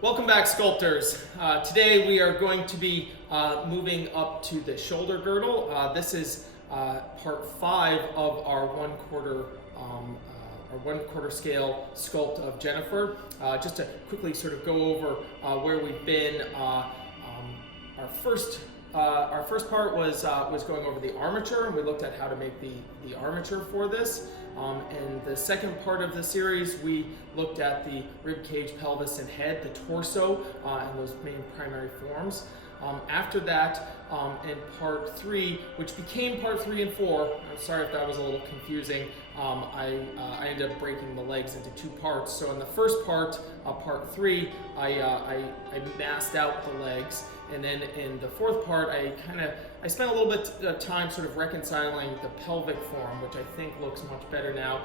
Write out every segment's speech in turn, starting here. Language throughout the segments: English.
Welcome back, sculptors. Today we are going to be moving up to the shoulder girdle. This is part 5 of our 1/4 scale sculpt of Jennifer. Just to quickly sort of go over where we've been. Our first part was going over the armature, and we looked at how to make the armature for this. And the second part of the series, we looked at the rib cage, pelvis, and head, the torso, and those main primary forms. After that, in part 3, which became part 3 and 4, I'm sorry if that was a little confusing, I ended up breaking the legs into 2 parts. So in the first part, part 3, I masked out the legs, and then in the fourth part, I spent a little bit of time sort of reconciling the pelvic form, which I think looks much better now,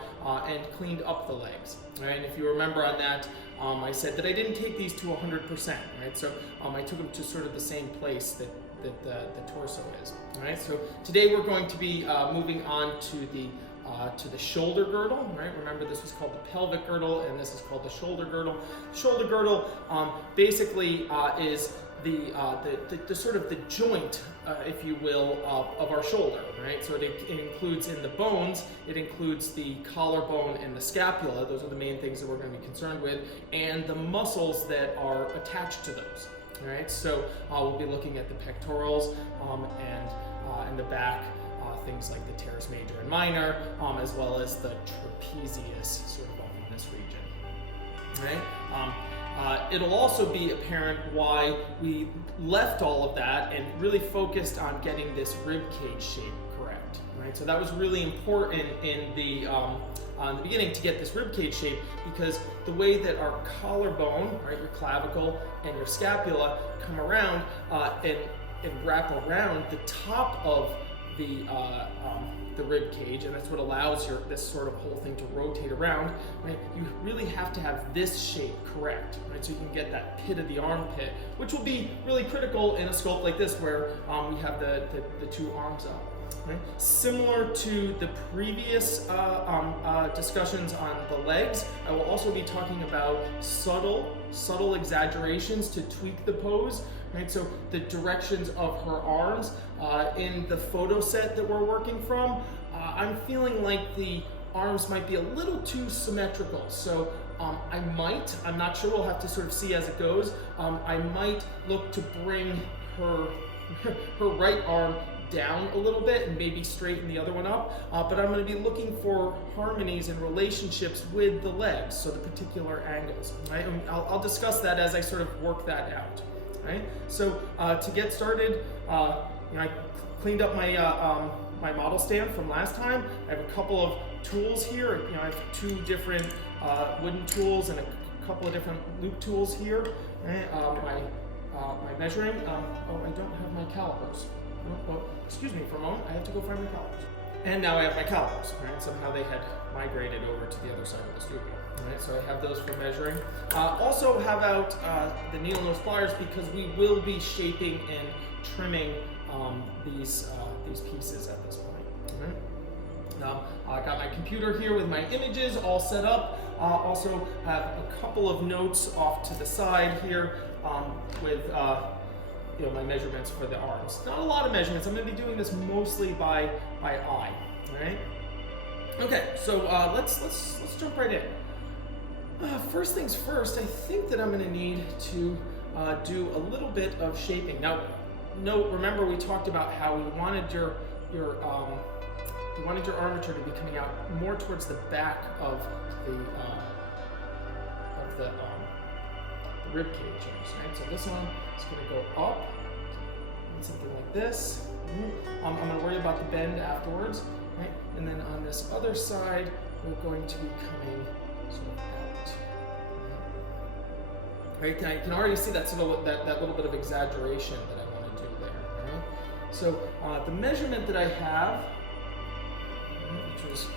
and cleaned up the legs. Right? And if you remember on that, I said that I didn't take these to 100%, right? So I took them to sort of the same place that the torso is. All right. So today we're going to be moving on to the shoulder girdle. Right. Remember, this was called the pelvic girdle, and this is called the shoulder girdle. Shoulder girdle basically is the sort of the joint, if you will, of our shoulder, right? So it includes in the bones, it includes the collarbone and the scapula. Those are the main things that we're going to be concerned with, and the muscles that are attached to those. All right. So we'll be looking at the pectorals and in the back, things like the teres major and minor, as well as the trapezius, sort of up in this region. Right. It'll also be apparent why we left all of that and really focused on getting this rib cage shape correct. Right. So that was really important in the beginning to get this rib cage shape, because the way that our collarbone, right, your clavicle and your scapula come around and wrap around the top of the rib cage, and that's what allows this sort of whole thing to rotate around. Right? You really have to have this shape correct, right? So you can get that pit of the armpit, which will be really critical in a sculpt like this, where we have the 2 arms up. Right? Similar to the previous discussions on the legs, I will also be talking about subtle exaggerations to tweak the pose. Right? So the directions of her arms in the photo set that we're working from, I'm feeling like the arms might be a little too symmetrical. So I'm not sure, we'll have to sort of see as it goes. I might look to bring her right arm down a little bit and maybe straighten the other one up, but I'm going to be looking for harmonies and relationships with the legs, so the particular angles. Right? And I'll discuss that as I sort of work that out. Right? So to get started, I cleaned up my my model stand from last time. I have a couple of tools here. I have 2 different wooden tools and a couple of different loop tools here. Right? My measuring. Oh, I don't have my calipers. Oh, excuse me for a moment. I have to go find my calipers. And now I have my calipers. Right? Somehow they had migrated over to the other side of the studio. Right? So I have those for measuring. Also have out the needle nose pliers, because we will be shaping and trimming these pieces at this point. Right? I got my computer here with my images all set up. Also have a couple of notes off to the side here with my measurements for the arms. Not a lot of measurements. I'm going to be doing this mostly by eye. All right. Okay. So let's jump right in. First things first, I think that I'm going to need to do a little bit of shaping. Now, remember we talked about how we wanted your armature to be coming out more towards the back of the rib cage. Right? So this one is going to go up and something like this. I'm going to worry about the bend afterwards. Right? And then on this other side, we're going to be coming sort of out. Right? You can already see that sort of that little bit of exaggeration that I want to do there. Right? So the measurement that I have, which was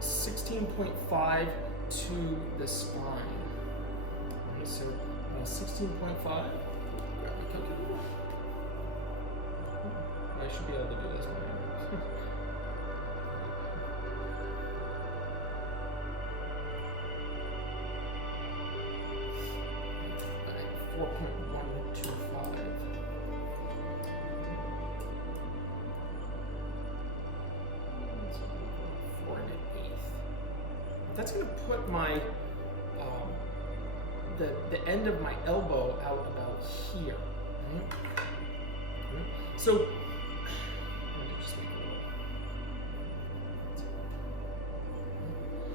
16.5 to the spine. Okay, so 16.5. Grab my calculator. I should be able to do this one. 4.125. That's going to put my the end of my elbow out about here. Right? So, let me just make a little.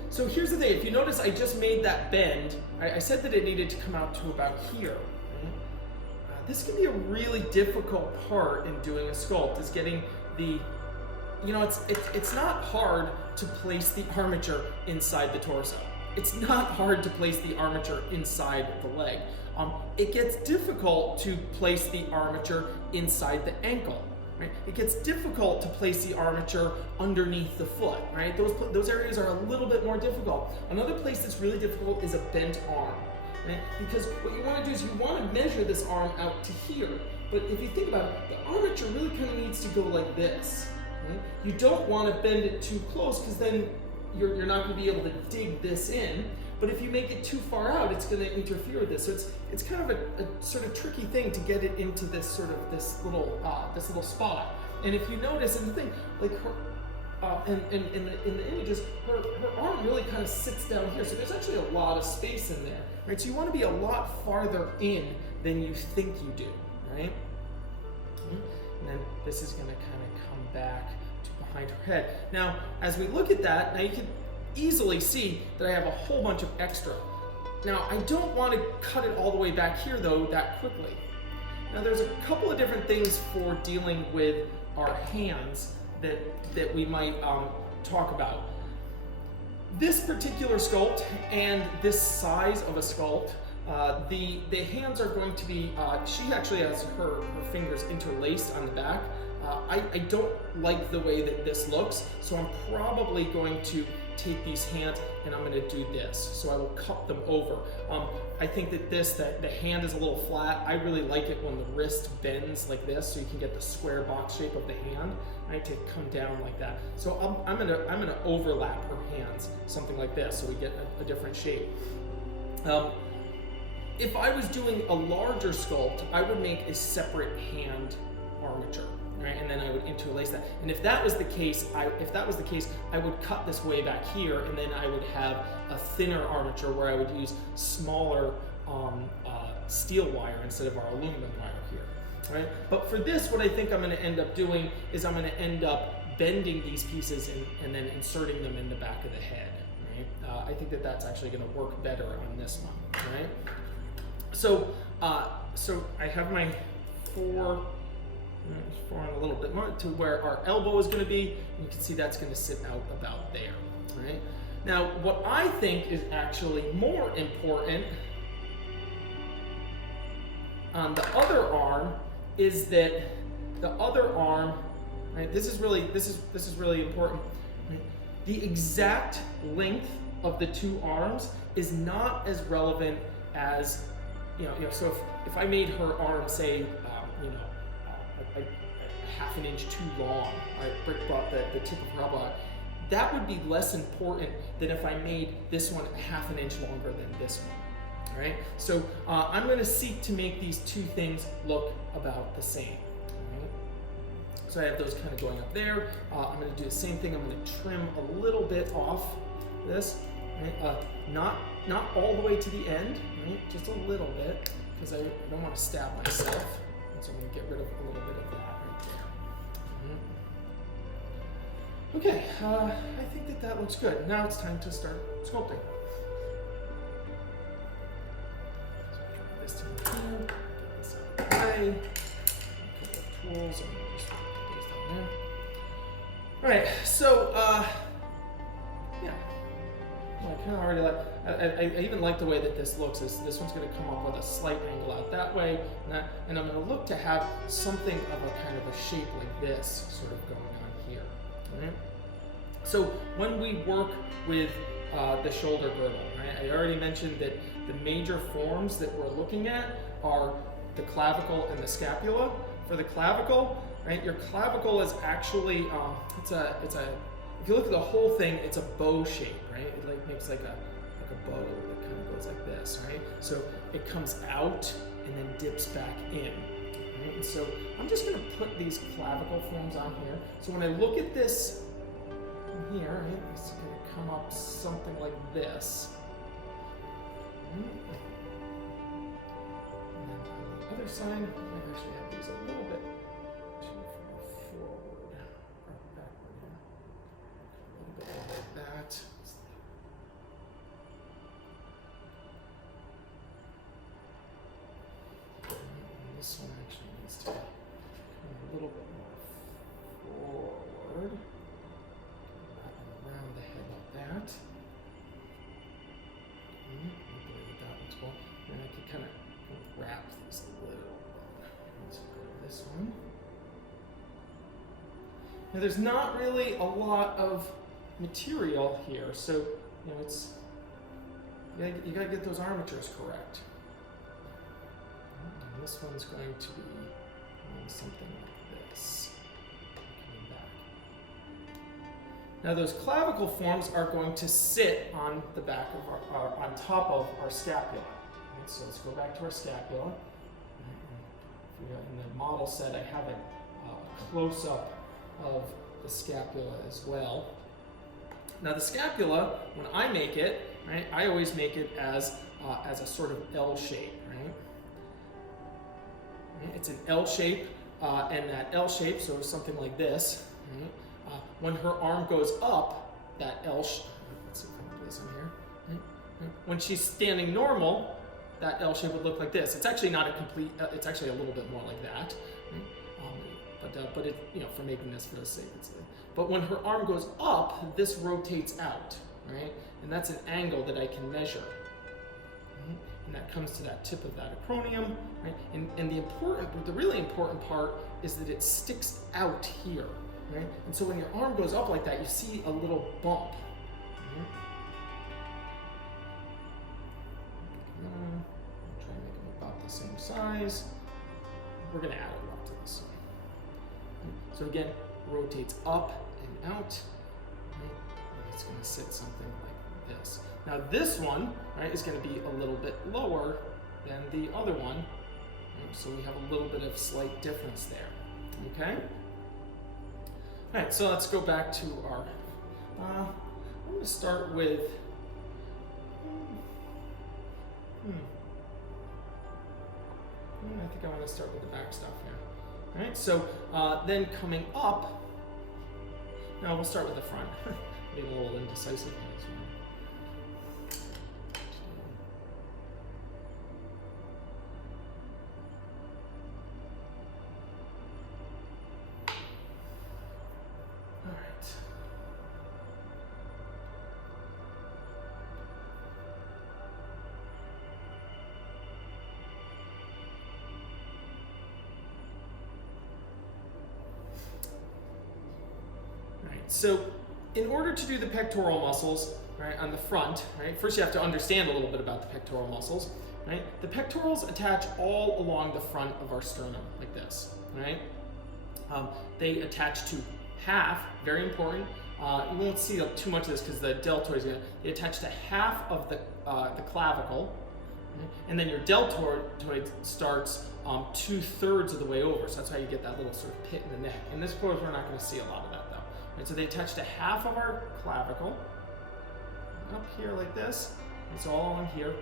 So here's the thing. If you notice, I just made that bend. I said that it needed to come out to about here. Right? This can be a really difficult part in doing a sculpt. Is getting the it's not hard to place the armature inside the torso. It's not hard to place the armature inside the leg. It gets difficult to place the armature inside the ankle. Right? It gets difficult to place the armature underneath the foot. Right? Those areas are a little bit more difficult. Another place that's really difficult is a bent arm. Right? Because what you want to do is you want to measure this arm out to here. But if you think about it, the armature really kind of needs to go like this. Right? You don't want to bend it too close because then you're not going to be able to dig this in. But if you make it too far out, it's going to interfere with this. So it's kind of a sort of tricky thing to get it into this little spot. And if you notice in the thing, like her, in the images, her arm really kind of sits down here. So there's actually a lot of space in there, right? So you want to be a lot farther in than you think you do, right? And then this is going to kind of come back to behind her head. Now, as we look at that, now you can easily see that I have a whole bunch of extra. Now, I don't want to cut it all the way back here, though, that quickly. Now, there's a couple of different things for dealing with our hands that we might talk about. This particular sculpt and this size of a sculpt, the hands are going to be, she actually has her fingers interlaced on the back. I don't like the way that this looks, so I'm probably going to take these hands and I'm going to do this. So I will cup them over. I think that the hand is a little flat. I really like it when the wrist bends like this, so you can get the square box shape of the hand. Right, to come down like that. So I'm gonna overlap her hands, something like this, so we get a different shape. If I was doing a larger sculpt, I would make a separate hand armature, right? And then I would interlace that. And if that was the case, I would cut this way back here, and then I would have a thinner armature where I would use smaller steel wire instead of our aluminum wire here. Right? But for this, what I think I'm going to end up doing is I'm going to end up bending these pieces and then inserting them in the back of the head. Right? I think that that's actually going to work better on this one. Right? So I have my four on a little bit more to where our elbow is going to be. And you can see that's going to sit out about there. Right? Now, what I think is actually more important on the other arm is that the other arm, right? This is really important. Right? The exact length of the two arms is not as relevant as So if I made her arm say a half an inch too long, I brought the tip of her elbow out, that would be less important than if I made this one a half an inch longer than this one. All right, so I'm going to seek to make these two things look about the same. All right? So I have those kind of going up there. I'm going to do the same thing. I'm going to trim a little bit off this, right? Not all the way to the end, right? Just a little bit, because I don't want to stab myself. And so I'm going to get rid of a little bit of that right there. Okay, I think that looks good. Now it's time to start sculpting. This to the hand, get this out of the way. A couple of tools, I'm going to just put these down there. All right, so yeah, well, I kind of already like. I even like the way that this looks. This one's going to come up with a slight angle out that way, and I'm going to look to have something of a kind of a shape like this sort of going on here. All right. So when we work with the shoulder girdle, right? I already mentioned that the major forms that we're looking at are the clavicle and the scapula. For the clavicle, right? Your clavicle is actually if you look at the whole thing, it's a bow shape, right? It makes like a bow that kind of goes like this, right? So it comes out and then dips back in. Right? And so I'm just going to put these clavicle forms on here. So when I look at this here, right, it's going to come up something like this. And then on the other side, I actually have these a little bit too far forward or backward here. A little bit more like that. And this one actually needs to come a little bit more forward. Around the head like that. That looks well. And I can kind of wrap these a little. Let's go to this one. Now there's not really a lot of material here, so you know it's you gotta get those armatures correct. And this one's going to be something like this. Coming back. Now those clavicle forms are going to sit on the back of on top of our scapula. Right, so let's go back to our scapula. In the model set, I have a close-up of the scapula as well. Now the scapula, when I make it, right, I always make it as a sort of L shape, right? It's an L shape, and that L shape, so something like this, right? When her arm goes up, that L shape, let's see if I can do this on here. Right? When she's standing normal, that L shape would look like this. It's actually not a complete, it's actually a little bit more like that. Right? But it, you know, for making this for the sake, but when her arm goes up, this rotates out, right? And that's an angle that I can measure. Right? And that comes to that tip of that acromion, right? And the really important part is that it sticks out here, right? And so when your arm goes up like that, you see a little bump. Right? Try and make them about the same size. We're gonna add a lot to this. So again, rotates up and out. Right? And it's gonna sit something like this. Now this one, right, is going to be a little bit lower than the other one, right? So we have a little bit of slight difference there. Okay. All right. So let's go back to our. I'm going to start with. I think I want to start with the back stuff here. All right. So then coming up. Now we'll start with the front. Being a little indecisive on this one. So in order to do the pectoral muscles, right, on the front, right, first you have to understand a little bit about the pectoral muscles, right? The pectorals attach all along the front of our sternum, like this, right? They attach to half, very important. You won't see too much of this because the deltoid is going to, they attach to half of the clavicle, right? And then your deltoid starts 2/3 of the way over, so that's how you get that little sort of pit in the neck. In this pose, we're not going to see a lot of that. Right, so they attach to half of our clavicle, up here like this. It's all on here.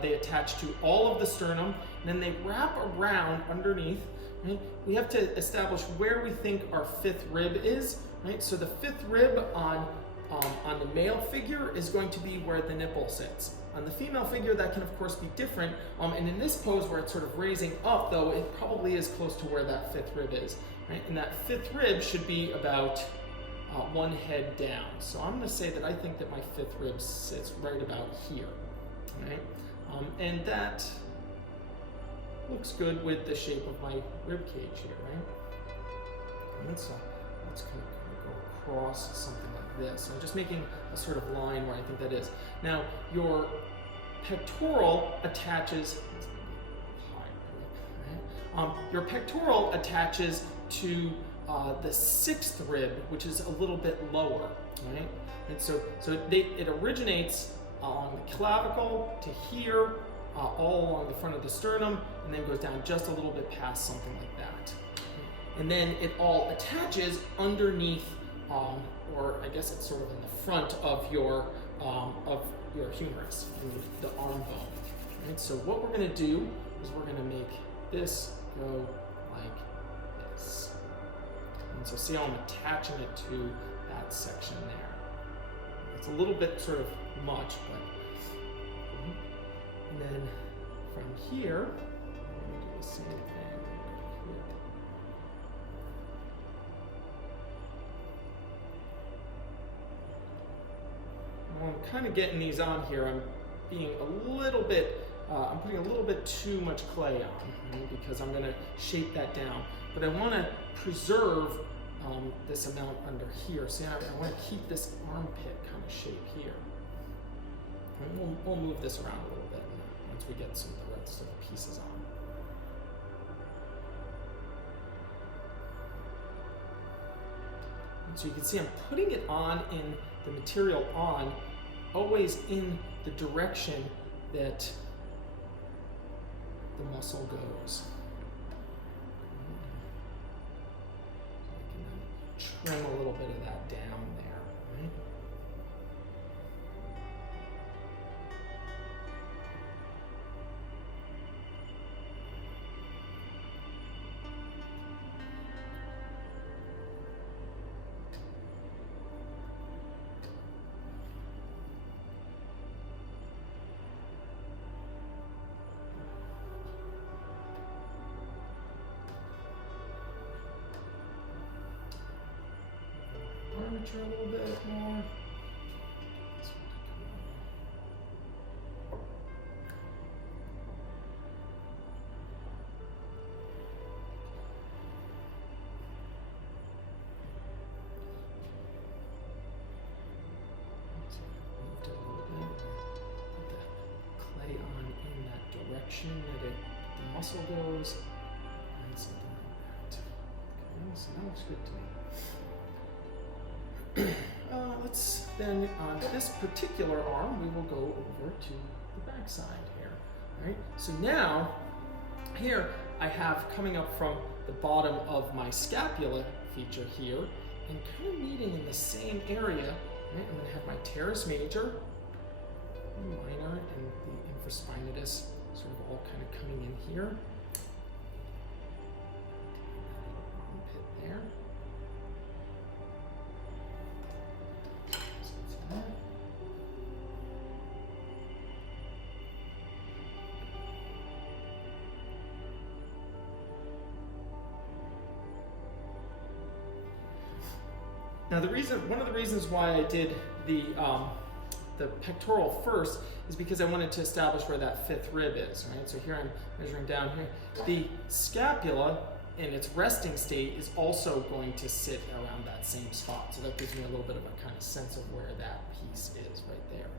They attach to all of the sternum, and then they wrap around underneath. Right? We have to establish where we think our fifth rib is. Right? So the fifth rib on the male figure is going to be where the nipple sits. On the female figure, that can of course be different. And in this pose where it's sort of raising up, though, it probably is close to where that fifth rib is. Right? And that fifth rib should be about one head down. So I'm going to say that I think that my fifth rib sits right about here, right? And that looks good with the shape of my rib cage here, right? And let's kind of go across something like this. So I'm just making a sort of line where I think that is. Now your pectoral attaches. Your pectoral attaches to the sixth rib, which is a little bit lower, right? And so it originates on the clavicle to here, all along the front of the sternum, and then goes down just a little bit past something like that. And then it all attaches underneath, or I guess it's sort of in the front of your humerus, the arm bone. Right? So what we're going to do is we're going to make this go like this. And so see how I'm attaching it to that section there. It's a little bit sort of much, but and then from here, I'm going to do the same thing. Well, I'm kind of getting these on here. I'm being a little bit, I'm putting a little bit too much clay on, right, because I'm going to shape that down. But I want to preserve this amount under here. So I want to keep this armpit kind of shape here. And we'll move this around a little bit once we get some of the rest of the pieces on. And so you can see I'm putting it on in the material on, always in the direction that the muscle goes. So I can then trim a little bit of that down there, right? Armature a little bit more. Moved it a little bit. Put the clay on in that direction that the muscle goes, and something like that. Okay, so that looks good to me. Let's then, on this particular arm, we will go over to the back side here, right? So now, here I have coming up from the bottom of my scapula feature here, and kind of meeting in the same area, right? I'm gonna have my teres major, minor, and the infraspinatus sort of all kind of coming in here. Armpit there. Now one of the reasons why I did the pectoral first is because I wanted to establish where that fifth rib is, right? So here I'm measuring down here. The scapula in its resting state is also going to sit around that same spot. So that gives me a little bit of a kind of sense of where that piece is right there.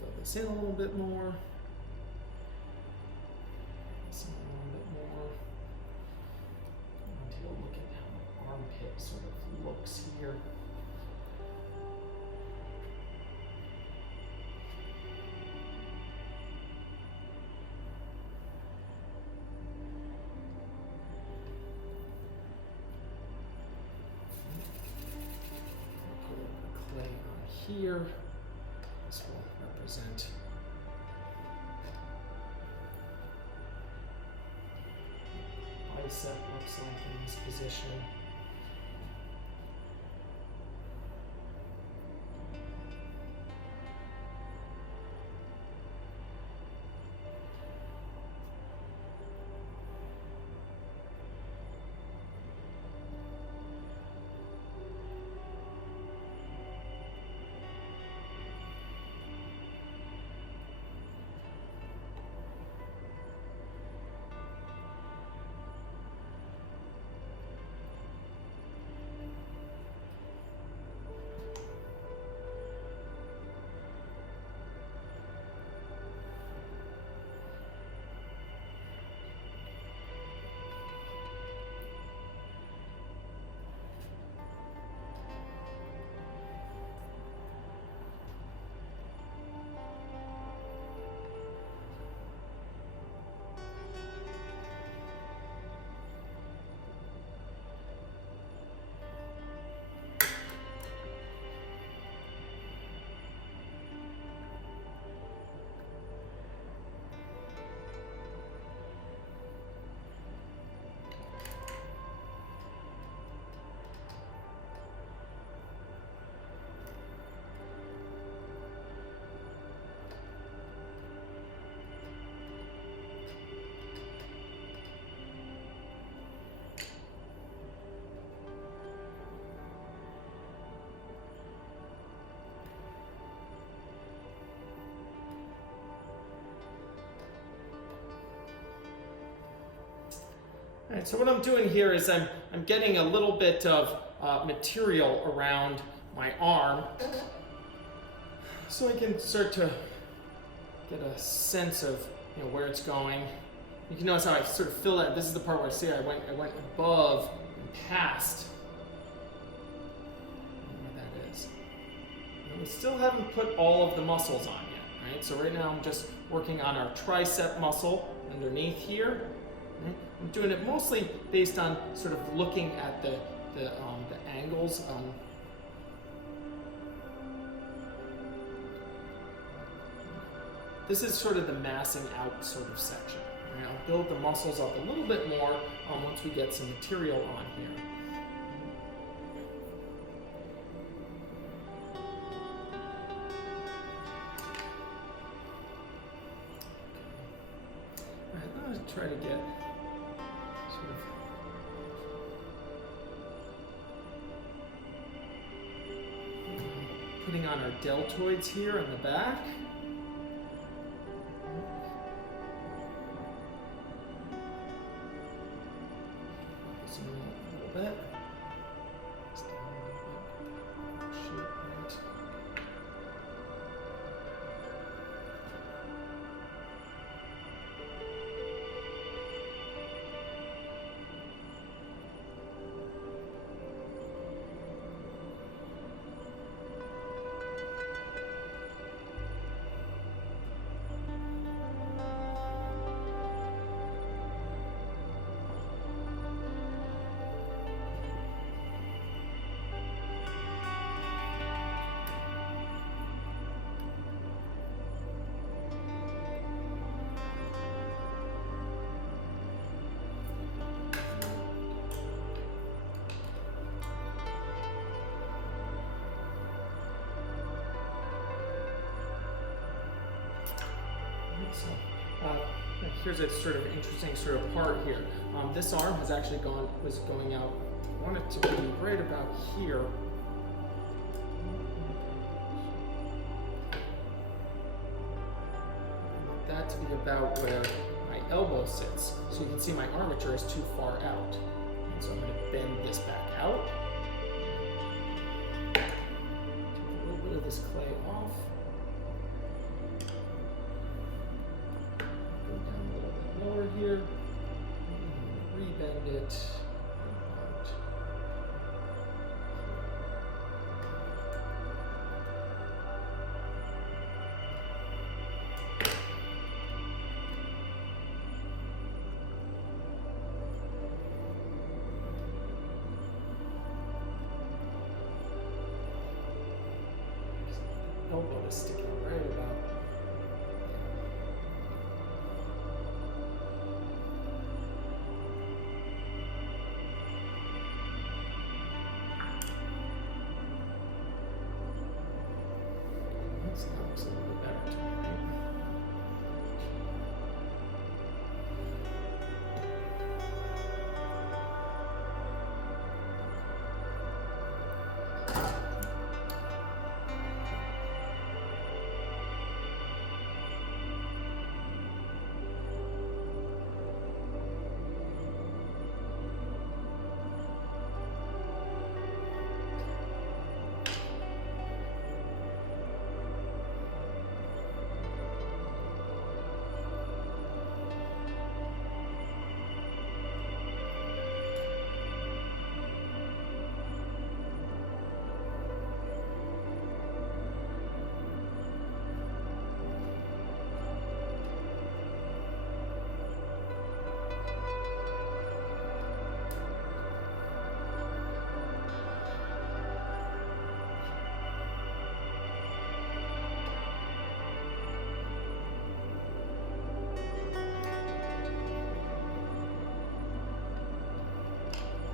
Fill this in a little bit more. This in a little bit more. Take a look at how my armpit sort of looks here. Here, this will represent bicep looks like in this position. All right, so what I'm doing here is I'm getting a little bit of material around my arm so I can start to get a sense of where it's going. You can notice how I sort of fill that. This is the part where I see I went above and past where that is. And we still haven't put all of the muscles on yet, right? So right now I'm just working on our tricep muscle underneath here. Right? I'm doing it mostly based on sort of looking at the angles. This is sort of the massing out sort of section. Right? I'll build the muscles up a little bit more once we get some material on here. All right, let's try to get sort of putting on our deltoids here in the back. So here's a sort of interesting sort of part here. This arm has actually was going out. I want it to be right about here. I want that to be about where my elbow sits. So you can see my armature is too far out. And so I'm going to bend this back out. Take a little bit of this clay off. Lower here, rebend it. Elbow is sticking right about. That looks a little bit better to me,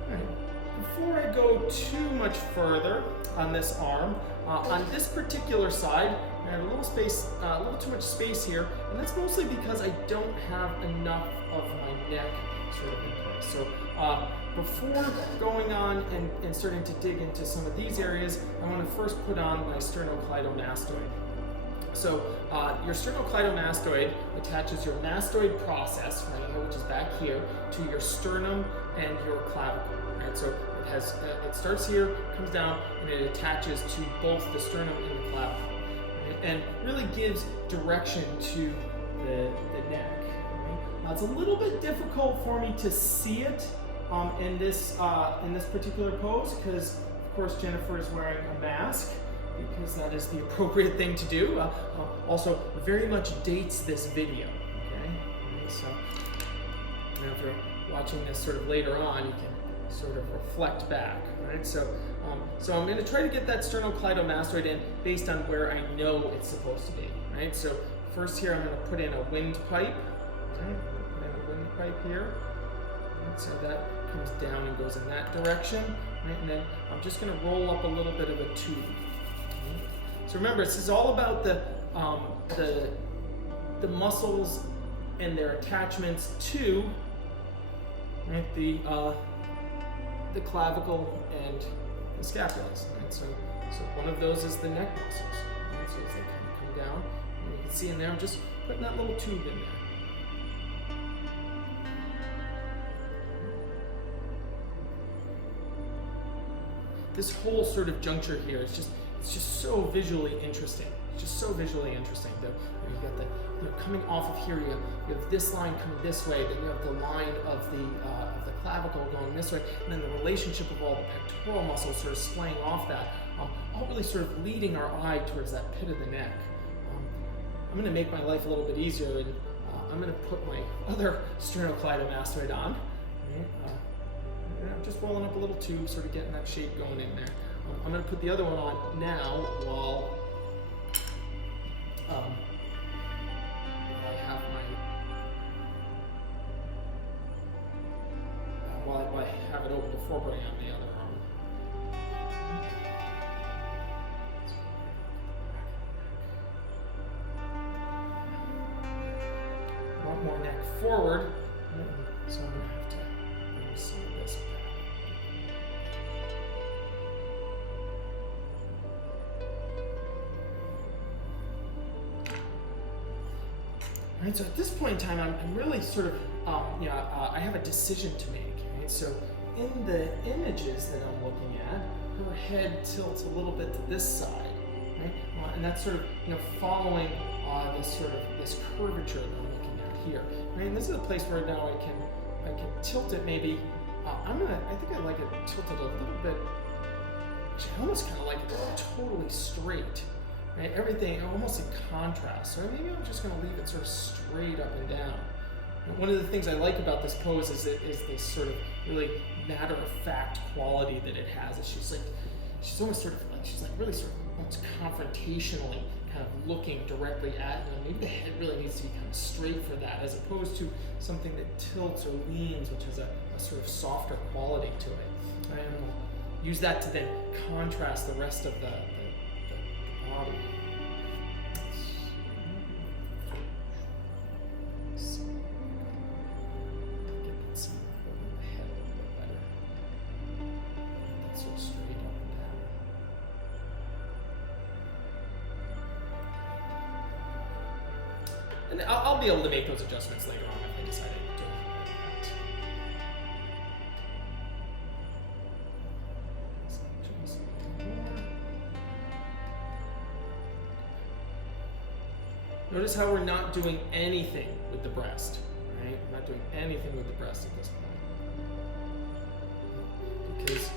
right? Before I go too much further on this arm, on this particular side, I have a little space, a little too much space here, and that's mostly because I don't have enough of my neck sort of in place. So before going on and starting to dig into some of these areas, I want to first put on my sternocleidomastoid. So your sternocleidomastoid attaches your mastoid process, right here, which is back here, to your sternum and your clavicle. Right? So it starts here, comes down, and it attaches to both the sternum and the clavicle, right? And really gives direction to the neck. Right? Now it's a little bit difficult for me to see it in this particular pose because, of course, Jennifer is wearing a mask, because that is the appropriate thing to do. Also, very much dates this video, okay? So, now if you're watching this sort of later on, you can sort of reflect back, right? So I'm going to try to get that sternocleidomastoid in based on where I know it's supposed to be, right? So first here, I'm going to put in a windpipe, okay? Put in a windpipe here, right? So that comes down and goes in that direction, right? And then I'm just going to roll up a little bit of a tube. So remember, this is all about the muscles and their attachments to, right, the clavicle and the scapulas. Right? So one of those is the neck muscles. Right? So as they kind of come down, and you can see in there, I'm just putting that little tube in there. This whole sort of juncture here is just so visually interesting. It's just so visually interesting. You got the coming off of here. You have this line coming this way. Then you have the line of the clavicle going this way, and then the relationship of all the pectoral muscles sort of splaying off that. All really sort of leading our eye towards that pit of the neck. I'm going to make my life a little bit easier, and I'm going to put my other sternocleidomastoid on. I'm just rolling up a little tube, sort of getting that shape going in there. I'm going to put the other one on now while I have while I have it open before putting on the other arm. Want more neck forward, so I'm going to have to bring some of this back. Right, so at this point in time, I'm really sort of, I have a decision to make. Right? So in the images that I'm looking at, her head tilts a little bit to this side, right? And that's sort of, following this curvature that I'm looking at here. Right? And this is a place where now I can tilt it maybe. I think I like it tilted a little bit. Actually, I almost kind of like it totally straight. Right? Everything almost in contrast. So maybe I'm just going to leave it sort of straight up and down. And one of the things I like about this pose is this sort of really matter-of-fact quality that it has. She's almost sort of really sort of almost confrontationally kind of looking directly at you. Maybe the head really needs to be kind of straight for that, as opposed to something that tilts or leans, which has a sort of softer quality to it. Right? And we'll use that to then contrast the rest of the body. Get that sun over the head a little bit better. That's so straight up and down. And I'll be able to make those adjustments later on if I decide to. Notice how we're not doing anything with the breast, right? We're not doing anything with the breast at this point. Because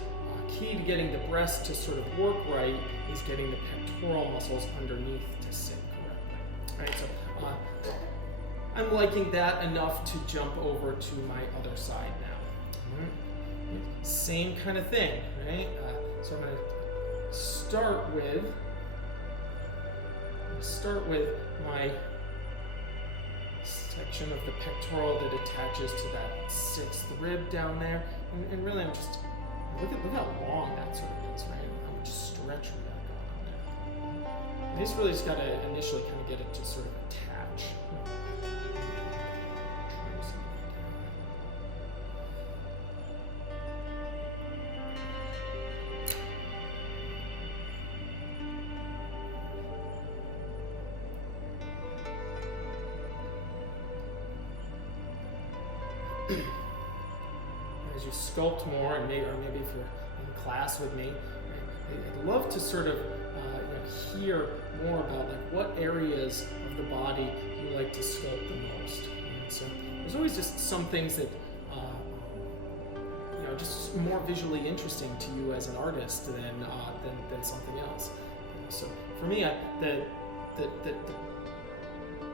key to getting the breast to sort of work right is getting the pectoral muscles underneath to sit correctly, right? So I'm liking that enough to jump over to my other side now. All right? Same kind of thing, right? So I'm going to start with my section of the pectoral that attaches to that sixth rib down there, and really I'm just look how long that sort of is, right? How much stretch we got going on there. And really just got to initially kind of get it to sort of attach. as you sculpt more, and maybe if you're in class with me, I'd love to sort of hear more about like what areas of the body you like to sculpt the most. And so there's always just some things that just more visually interesting to you as an artist than something else. So for me,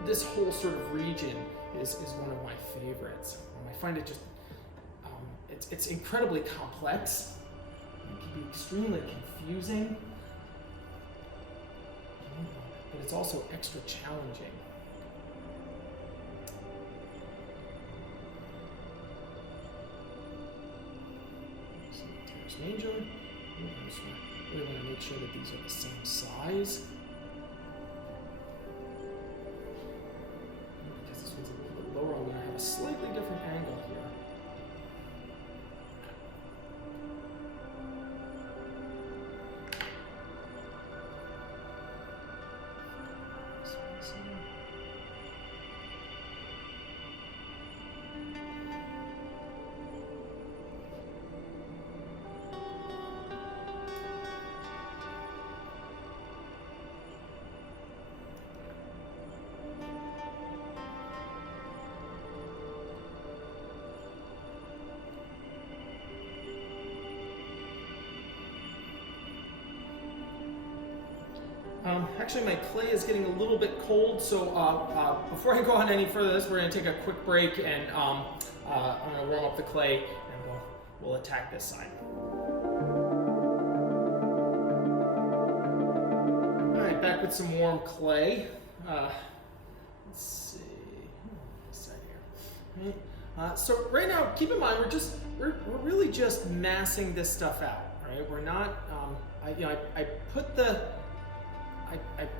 this whole sort of region is one of my favorites. I find it just it's incredibly complex. It can be extremely confusing, but it's also extra challenging. Manger. I just really want to make sure that these are the same size. Because this one's a little bit lower, I'm going to have a slightly different angle here. Actually, my clay is getting a little bit cold, so before I go on any further, we're going to take a quick break, and I'm going to warm up the clay, and we'll attack this side. All right, back with some warm clay. Let's see, this side here. Right. So right now, keep in mind, we're really just massing this stuff out. Right, we're not. I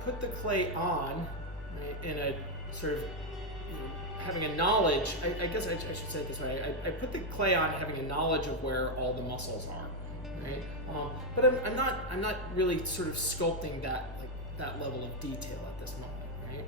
put the clay on, right, in a sort of having a knowledge. I guess I should say it this way. I put the clay on having a knowledge of where all the muscles are, right? But I'm not really sort of sculpting that level of detail at this moment, right?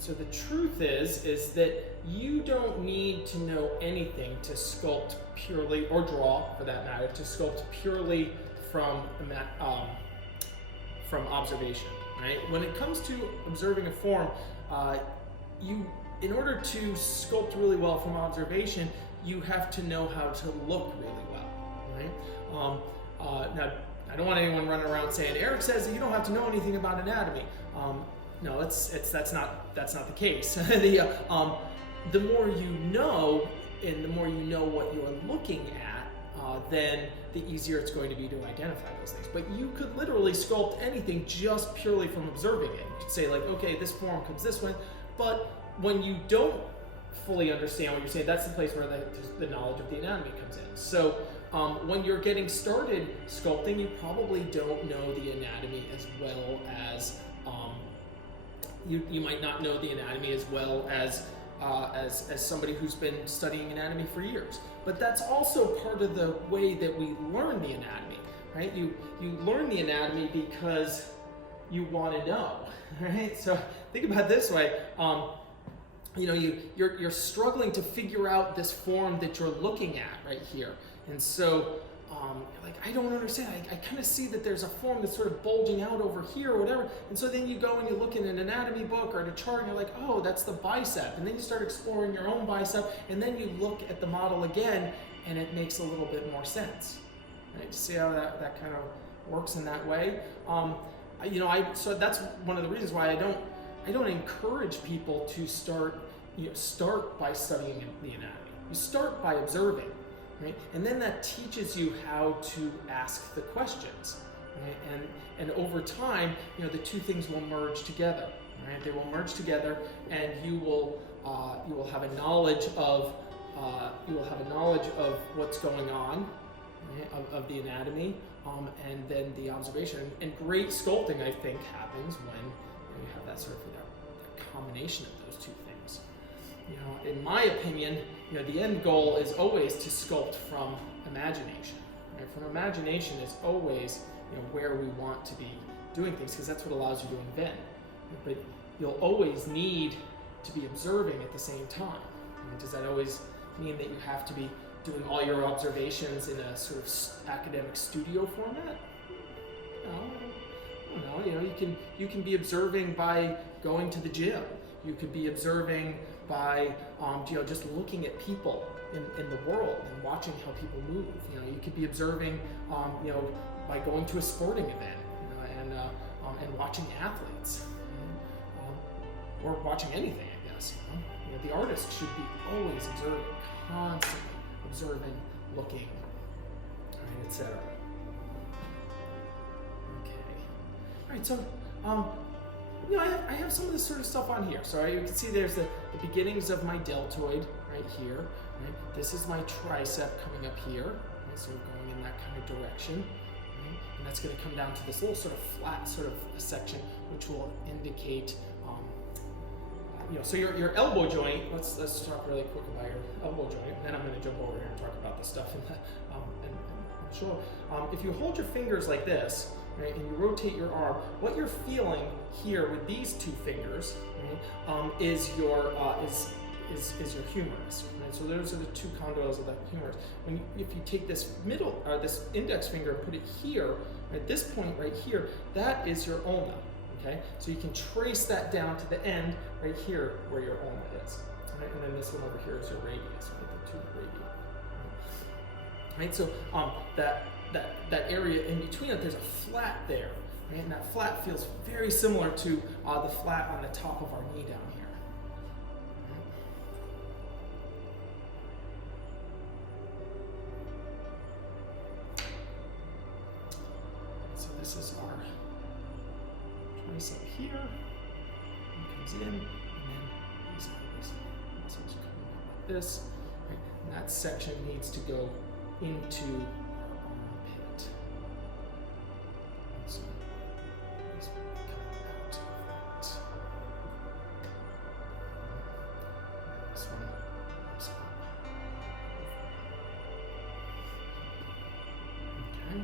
So the truth is that you don't need to know anything to sculpt purely, or draw for that matter, to sculpt purely from observation, right? When it comes to observing a form, in order to sculpt really well from observation, you have to know how to look really well, right? Now, I don't want anyone running around saying, Eric says that you don't have to know anything about anatomy. No, that's not the case. The more you know, and the more you know what you're looking at, then the easier it's going to be to identify those things. But you could literally sculpt anything just purely from observing it. You could say like, okay, this form comes this way, but when you don't fully understand what you're saying, that's the place where the knowledge of the anatomy comes in. So when you're getting started sculpting, you probably don't know the anatomy as well as you might not know the anatomy as well as somebody who's been studying anatomy for years. But that's also part of the way that we learn the anatomy, right? You learn the anatomy because you want to know, right? So think about it this way. You're struggling to figure out this form that you're looking at right here, and so you're like, I don't understand. I kind of see that there's a form that's sort of bulging out over here or whatever. And so then you go and you look in an anatomy book or at a chart and you're like, oh, that's the bicep. And then you start exploring your own bicep, and then you look at the model again and it makes a little bit more sense. Right? See how that kind of works in that way? So that's one of the reasons why I don't encourage people to start by studying the anatomy. You start by observing. Right? And then that teaches you how to ask the questions, right? And over time, the two things will merge together. Right? They will merge together, and you will have a knowledge of what's going on, right? of the anatomy, and then the observation. And great sculpting, I think, happens when you have that sort of combination of those two things. You know, in my opinion, you know, the end goal is always to sculpt from imagination. Right? From imagination is always, you know, where we want to be doing things, because that's what allows you to invent. But you'll always need to be observing at the same time. Right? Does that always mean that you have to be doing all your observations in a sort of academic studio format? No, you know, you can be observing by going to the gym. You could be observing by you know, just looking at people in the world and watching how people move. You know, you could be observing you know, by going to a sporting event, you know, and watching athletes, or watching anything, I guess. You know, the artist should be always observing, constantly observing, looking, right, etc. Right, so, you know, I have some of this sort of stuff on here. So you can see there's the beginnings of my deltoid right here. Right? This is my tricep coming up here. Right? So going in that kind of direction. Right? And that's going to come down to this little sort of flat sort of section, which will indicate, you know, so your elbow joint, let's talk really quick about your elbow joint, and then I'm going to jump over here and talk about the stuff in the shoulder. If you hold your fingers like this, right, and you rotate your arm, what you're feeling here with these two fingers, right, is your humerus. Right? So those are the two condyles of the humerus. If you take this this index finger and put it here, at this point right here, that is your ulna. Okay, so you can trace that down to the end right here where your ulna is. Right? And then this one over here is your radius. Right? The two radii. Right? So that area in between it, there's a flat there, right? And that flat feels very similar to the flat on the top of our knee down here. Right? So this is our tricep here. It comes in, and then these muscles coming out like this. Right? And that section needs to go into our armpit. So these will come out of that. This one comes up. Okay.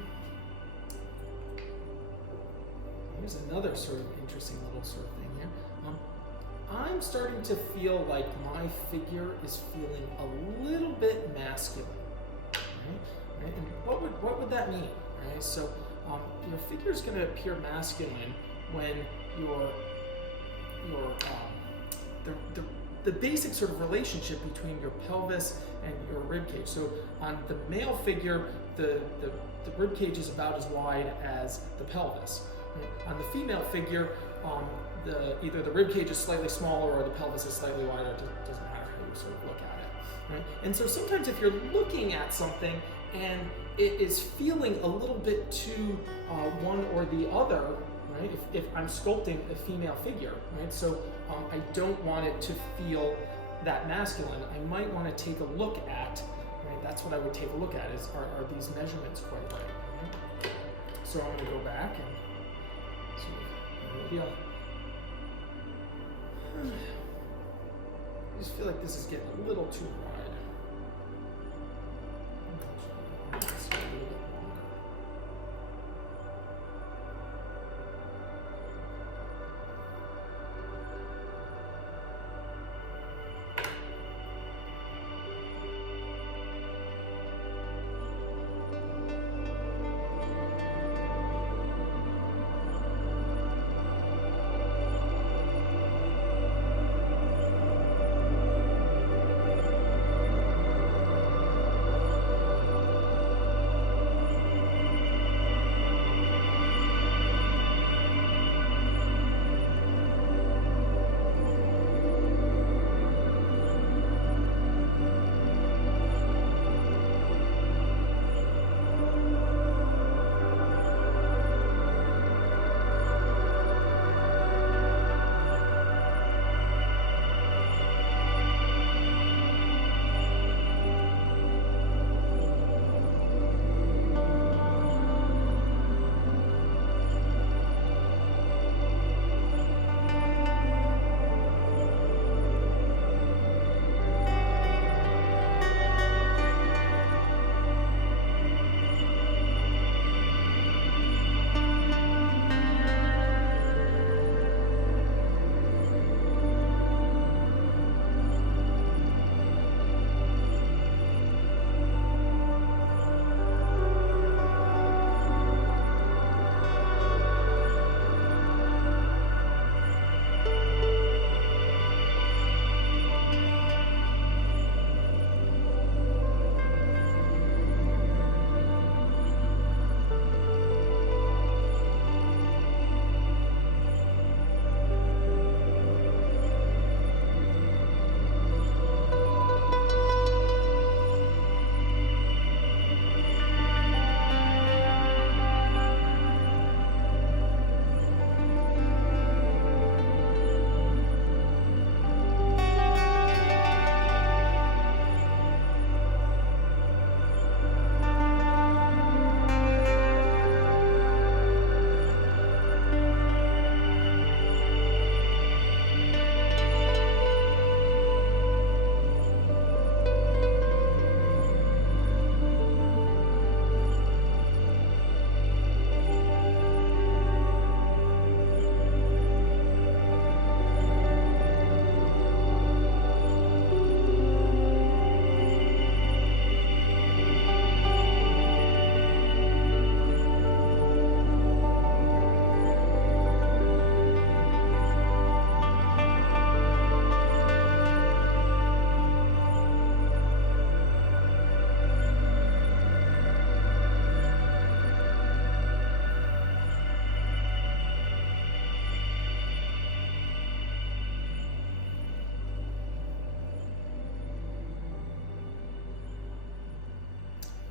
Here's another sort of interesting little sort of thing here. I'm starting to feel like my figure is feeling a little bit masculine. Right? And what would that mean? Right? So your figure is going to appear masculine when the basic sort of relationship between your pelvis and your rib cage. So on the male figure, the rib cage is about as wide as the pelvis. Right? On the female figure, either the rib cage is slightly smaller or the pelvis is slightly wider. It doesn't matter how you sort of look at it. Right? And so sometimes if you're looking at something and it is feeling a little bit too one or the other, right? If I'm sculpting a female figure, right? So I don't want it to feel that masculine. I might want to take a look at, right? That's what I would take a look at is are these measurements quite right? Right? So I'm going to go back and sort of feel. I just feel like this is getting a little too wide. It's a little bit longer.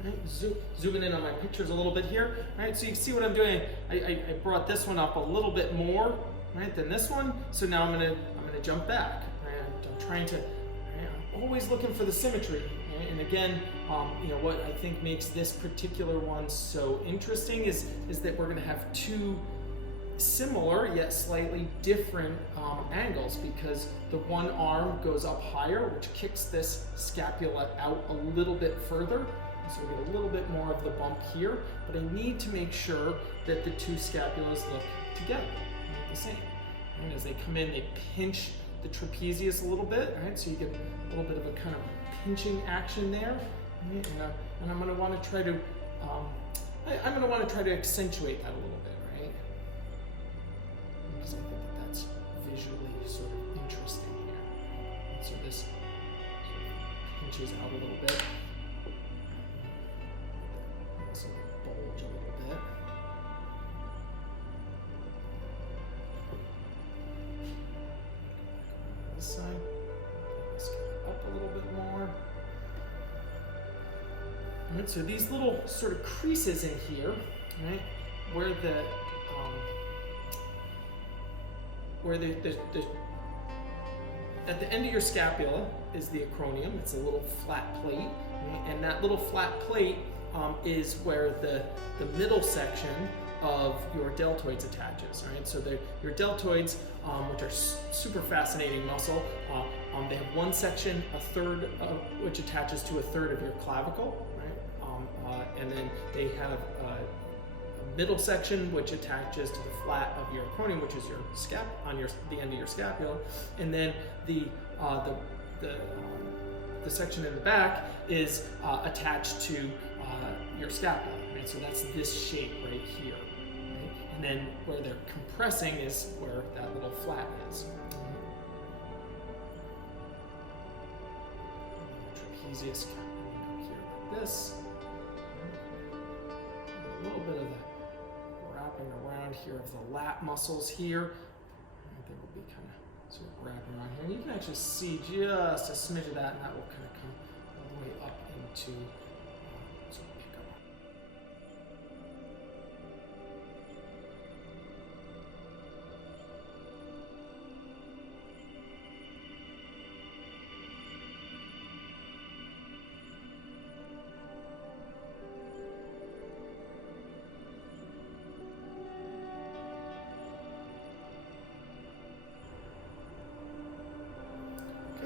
Right, zooming in on my pictures a little bit here. Right, so you can see what I'm doing. I brought this one up a little bit more, right, than this one. So now I'm gonna jump back. Right? I'm trying to. Right, I'm always looking for the symmetry. Right? And again, you know what I think makes this particular one so interesting is that we're gonna have two similar yet slightly different angles, because the one arm goes up higher, which kicks this scapula out a little bit further. So we get a little bit more of the bump here, but I need to make sure that the two scapulas look together, right, the same. Right, as they come in, they pinch the trapezius a little bit, right? So you get a little bit of a kind of pinching action there, right? And I'm going to want to try to, I'm going to want to try to accentuate that a little bit, right? Because I think that that's visually sort of interesting here. And so this sort of pinches out a little bit. Also bulge a little bit. This side, this up a little bit more. All right, so these little sort of creases in here, right, where at the end of your scapula is the acromion. It's a little flat plate, right? And that little flat plate is where the middle section of your deltoids attaches, right? So your deltoids, which are super fascinating muscle, they have one section, a third, which attaches to a third of your clavicle, right? And then they have a middle section which attaches to the flat of your acromion, which is your the end of your scapula, and then the section in the back is attached to your scapula, right? So that's this shape right here, right? And then where they're compressing is where that little flat is. Trapezius coming up here like this. A little bit of the wrapping around here of the lat muscles here. I think we'll be kind of sort of wrapping around here. And you can actually see just a smidge of that, and that will kind of come all the way up into sort of pick up.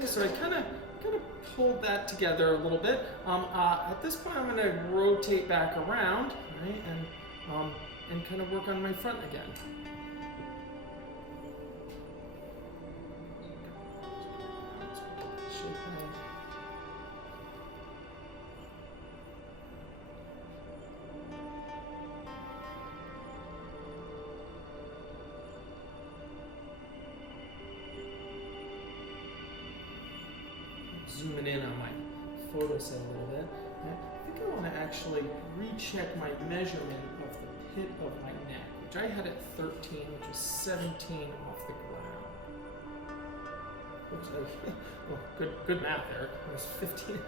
So I kind of pulled that together a little bit. At this point, I'm going to rotate back around, right, and kind of work on my front again. Zooming in on my photo set a little bit. I think I want to actually recheck my measurement of the pit of my neck, which I had at 13, which was 17 off the ground. Oops, well, good math there. It was 15.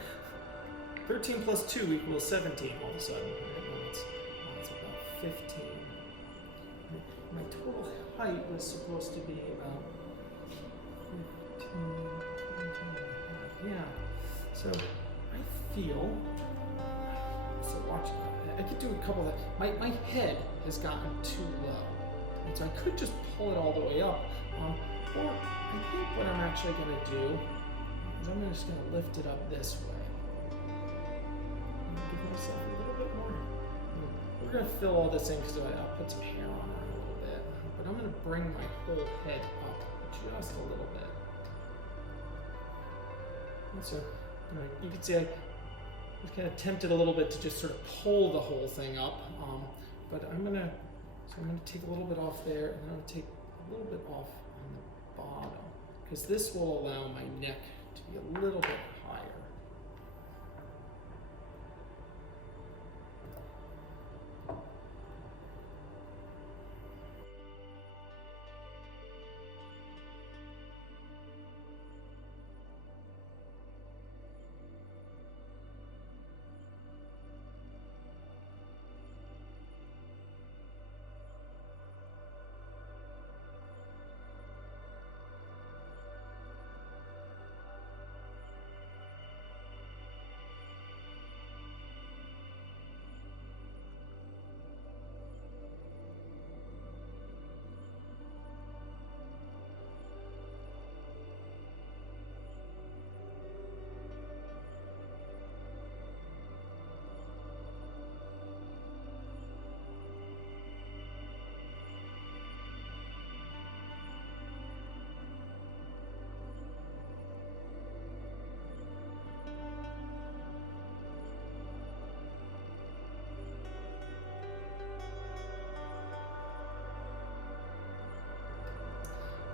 13 plus 2 equals 17 all of a sudden. Right? That's about 15. My total height was supposed to be about 15. Yeah, so I feel, so watch, I could do a couple of that. My head has gotten too low, and so I could just pull it all the way up. Or I think what I'm actually going to do is I'm just going to lift it up this way. I'm going to give myself a little bit more. We're going to fill all this in because I'll put some hair on it a little bit. But I'm going to bring my whole head up just a little bit. So you can see I was kind of tempted a little bit to just sort of pull the whole thing up, but I'm gonna take a little bit off there, and then I'm gonna take a little bit off on the bottom, because this will allow my neck to be a little bit higher.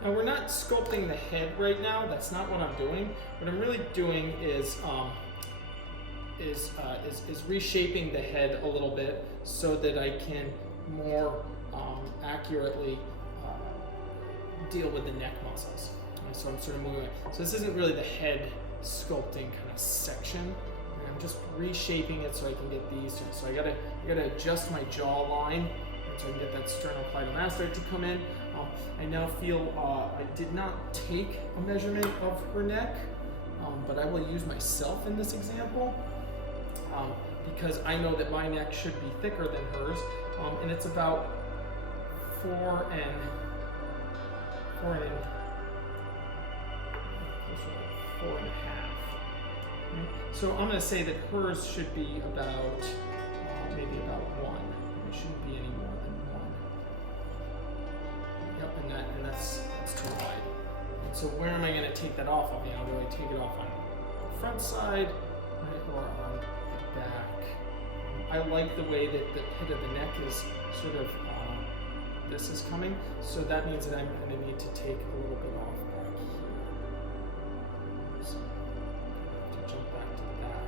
Now we're not sculpting the head right now. That's not what I'm doing. What I'm really doing is reshaping the head a little bit so that I can more accurately deal with the neck muscles. And so I'm sort of moving. So this isn't really the head sculpting kind of section. And I'm just reshaping it so I can get these. So I gotta adjust my jawline so I can get that sternocleidomastoid to come in. I now feel I did not take a measurement of her neck, but I will use myself in this example because I know that my neck should be thicker than hers, and it's about 4 and 4.5. Right? So I'm going to say that hers should be about maybe about 1. It shouldn't be any more than 1. Yep, and that's too wide. And so where am I going to take that off of? Do I take it off on the front side, right, or on the back? I like the way that the head of the neck is sort of this is coming, so that means that I'm going to need to take a little bit off back here. So I have to jump back to the back.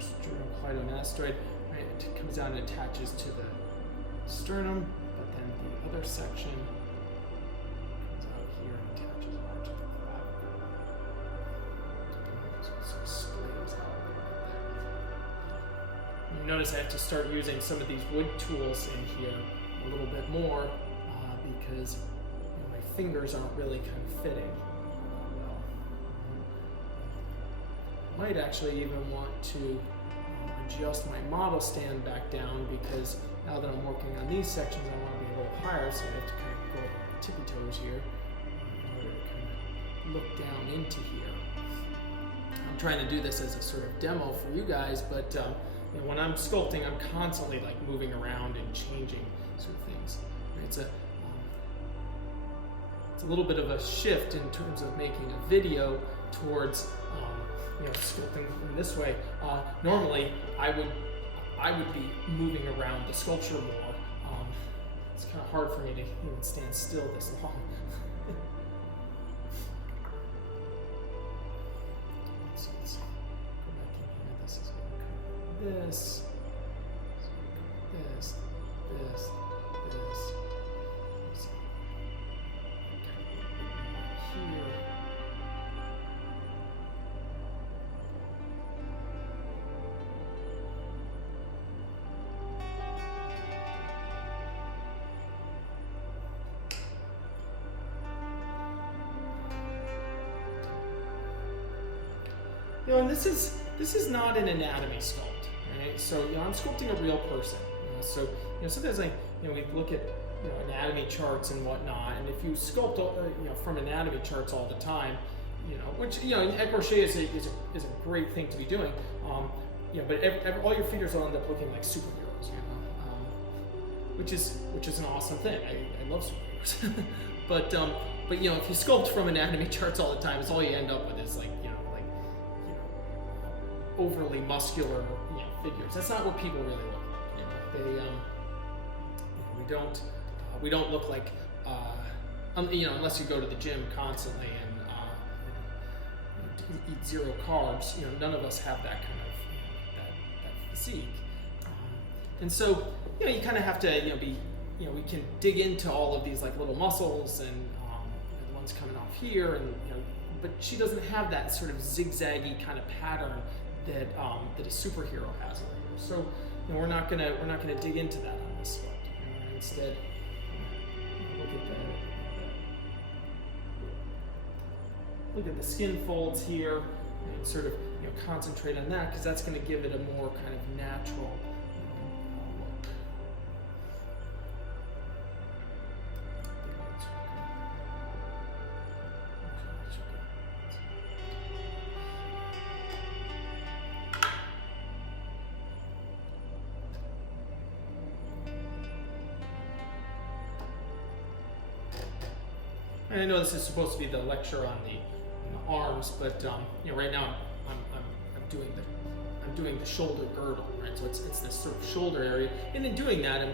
Sternocleidomastoid, right? It comes down and attaches to the sternum, but then the other section comes out here and attaches onto the clavicle. So it sort of splays out right there. You notice I have to start using some of these wood tools in here a little bit more because my fingers aren't really kind of fitting well. Might actually even want to adjust my model stand back down because now that I'm working on these sections, I want to be a little higher, so I have to kind of go on my tippy toes here in order to kind of look down into here. I'm trying to do this as a sort of demo for you guys, but when I'm sculpting, I'm constantly like moving around and changing sort of things. It's a little bit of a shift in terms of making a video towards sculpting in this way. Normally, I would be moving around the sculpture more. It's kind of hard for me to even stand still this long. So let's go back in here. This is going to cover this. This. Here. And this is not an anatomy sculpt, right? So I'm sculpting a real person. So sometimes we look at anatomy charts and whatnot, and if you sculpt from anatomy charts all the time, which at crochet is a great thing to be doing, but all your figures will end up looking like superheroes, which is an awesome thing. I love superheroes, but if you sculpt from anatomy charts all the time, it's all you end up with is overly muscular figures. That's not what people really look like. We don't look like unless you go to the gym constantly and eat 0 carbs. None of us have that kind of that physique, and so you kind of have to be we can dig into all of these like little muscles and the ones coming off here, and but she doesn't have that sort of zigzaggy kind of pattern that a superhero has over here. So we're not gonna dig into that on this sculpt. Instead, look at the skin folds here, and sort of concentrate on that because that's going to give it a more kind of natural look. And I know this is supposed to be the lecture on the arms, but you know, right now I'm doing the shoulder girdle, right? So it's this sort of shoulder area, and in doing that, I'm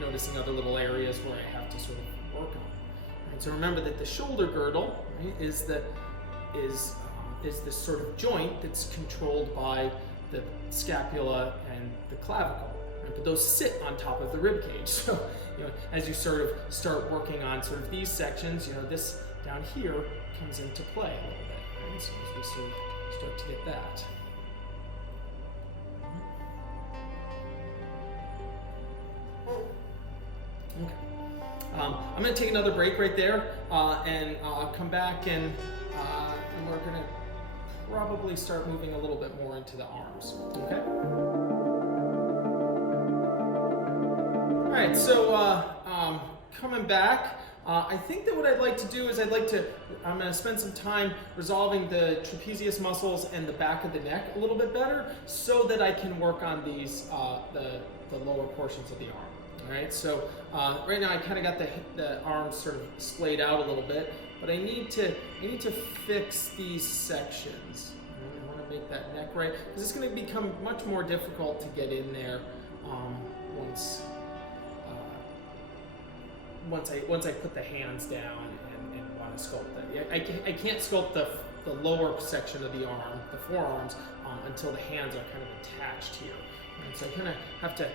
noticing other little areas where I have to sort of work on. Right? So remember that the shoulder girdle, right, is this sort of joint that's controlled by the scapula and the clavicle. Right? But those sit on top of the rib cage. So as you sort of start working on sort of these sections, this down here comes into play a little bit. Right? So as we sort of start to get that. Okay. I'm going to take another break right there, and come back, and we're going to probably start moving a little bit more into the arms. Okay. All right. So coming back, I think that what I'd like to do is I'm going to spend some time resolving the trapezius muscles and the back of the neck a little bit better, so that I can work on these the lower portions of the arm. All right, so right now I kind of got the arms sort of splayed out a little bit, but I need to fix these sections. I want to make that neck right, because it's going to become much more difficult to get in there once I put the hands down and want to sculpt that. I can't sculpt the lower section of the arm, the forearms, until the hands are kind of attached here. And so I kind of have to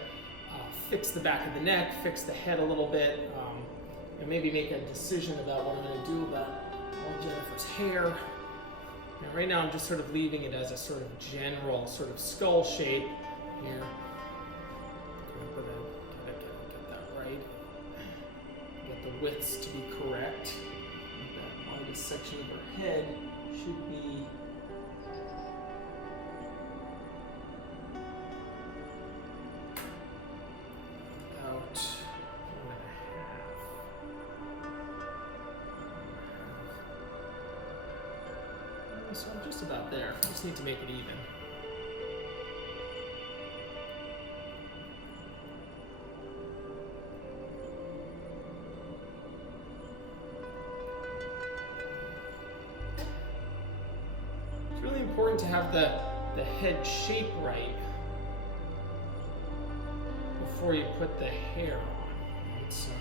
fix the back of the neck, fix the head a little bit, and maybe make a decision about what I'm going to do about Jennifer's hair. And right now I'm just sort of leaving it as a sort of general sort of skull shape here. Get that right. Get the widths to be correct. That widest section of her head should be about 1.5. So I'm just about there. I just need to make it even. It's really important to have the head shape right before you put the hair on. Right? So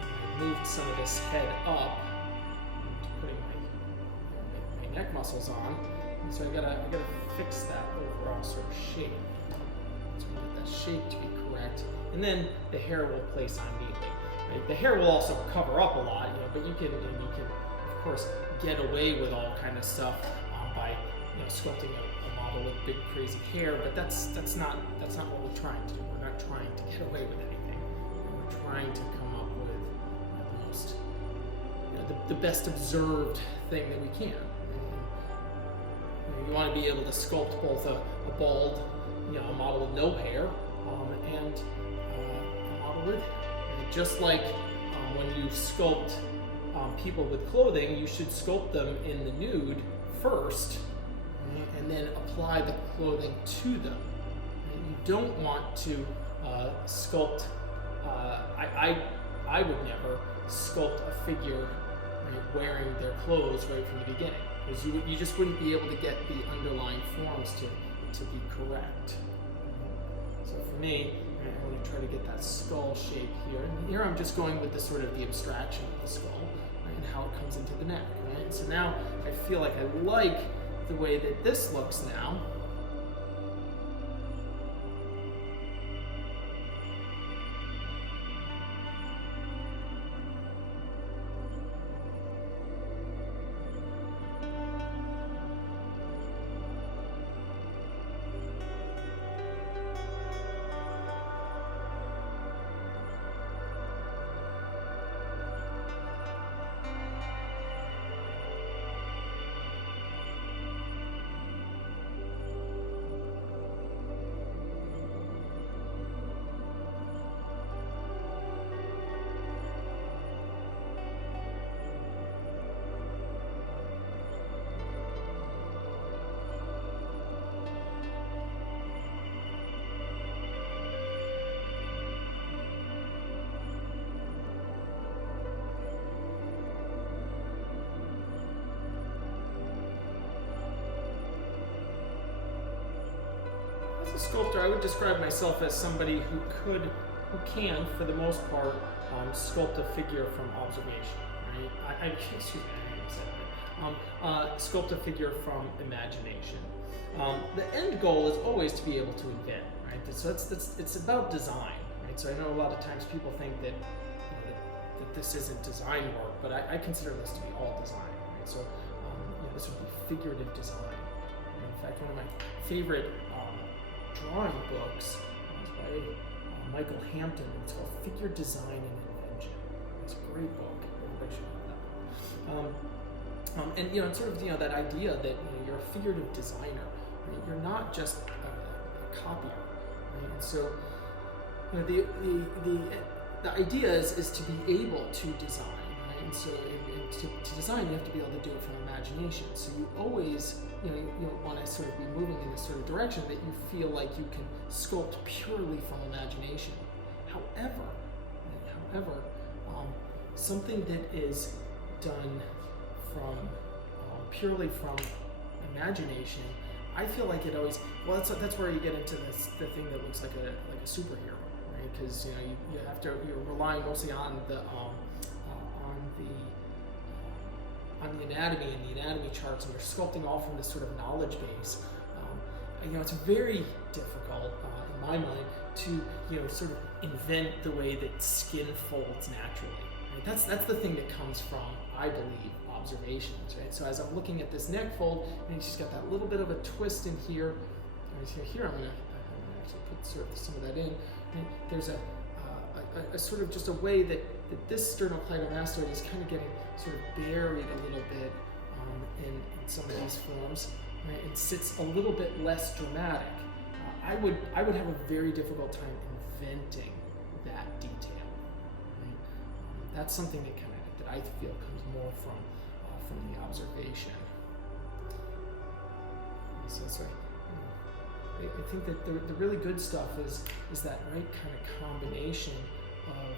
I moved some of this head up into putting my neck muscles on, and so I gotta fix that overall sort of shape. So we get that shape to be correct, and then the hair will place on neatly. Right? The hair will also cover up a lot, but you can of course get away with all kind of stuff by sculpting a model with big crazy hair, but that's not what we're trying to do. We're not trying to get away with anything. We're trying to come up with the most, the best observed thing that we can. You want to be able to sculpt both a bald, a model with no hair, and a model with hair. And just like when you sculpt people with clothing, you should sculpt them in the nude first, and then apply the clothing to them. And you don't want to sculpt. I would never sculpt a figure wearing their clothes right from the beginning, because you just wouldn't be able to get the underlying forms to be correct. So for me, I want to try to get that skull shape here. And here I'm just going with the sort of the abstraction of the skull, right, and how it comes into the neck. Right? And so now I feel like I like the way that this looks now. As a sculptor, I would describe myself as somebody who can, for the most part, sculpt a figure from observation. Right? Excuse me, I didn't say that. Sculpt a figure from imagination. The end goal is always to be able to invent, right? So it's about design, right? So I know a lot of times people think that, that this isn't design work, but I consider this to be all design, right? So this would be figurative design. In fact, one of my favorite drawing books is by Michael Hampton, and it's called Figure Design and Invention. It's a great book. Everybody should have that book. And it's sort of that idea that you're a figurative designer. Right? You're not just a copier. Right? And so the idea is to be able to design. Right? And so to design, you have to be able to do it from imagination. So you always you want to sort of be moving in this sort of direction that you feel like you can sculpt purely from imagination. However, something that is done from purely from imagination, I feel like it always that's where you get into the thing that looks like a superhero, right? Because you're relying mostly on the anatomy and the anatomy charts, and you're sculpting all from this sort of knowledge base. It's very difficult in my mind to sort of invent the way that skin folds naturally. Right? That's the thing that comes from, I believe, observations. Right? So as I'm looking at this neck fold, and she's got that little bit of a twist in here. Here I'm gonna actually put sort of some of that in. And there's a sort of just a way that this sternocleidomastoid is kind of getting sort of buried a little bit in some of these forms, right? And sits a little bit less dramatic. I would have a very difficult time inventing that detail. Right? That's something that I feel comes more from the observation. So that's right. I think that the really good stuff is that right kind of combination of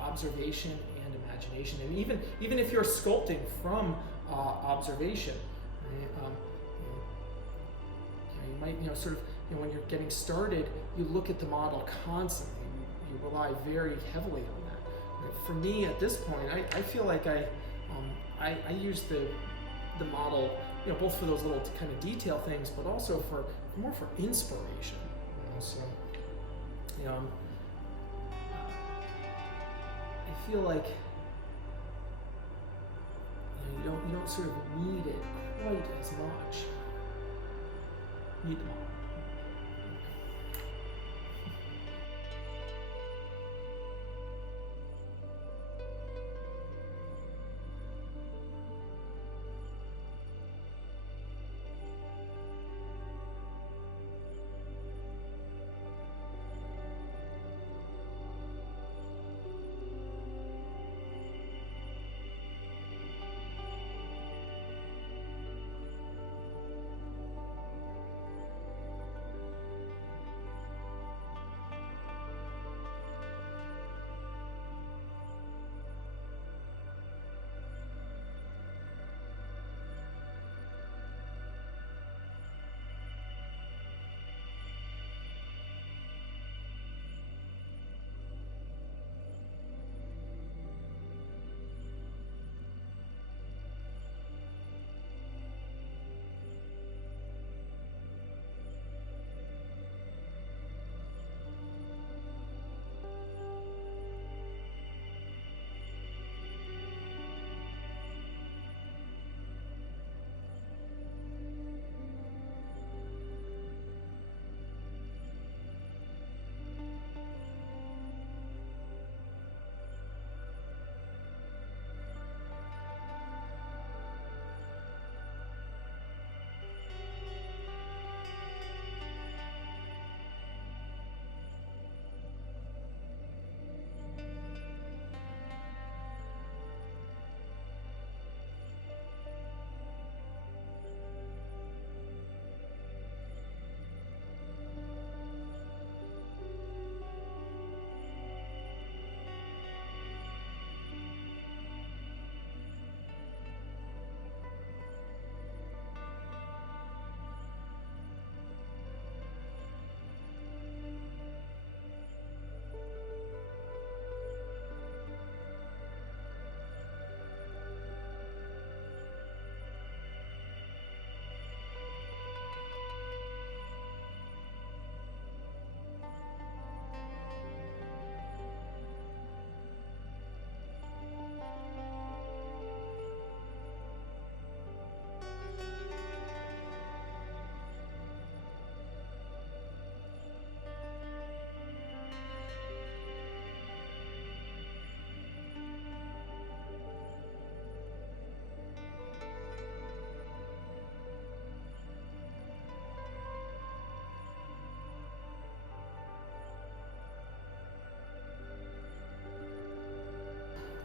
observation and imagination, and even if you're sculpting from observation, right, you might sort of when you're getting started, you look at the model constantly. You rely very heavily on that. Right? For me, at this point, I feel like I use the model both for those little kind of detail things, but also more for inspiration. So I feel like you don't sort of need it quite as much. Need the model.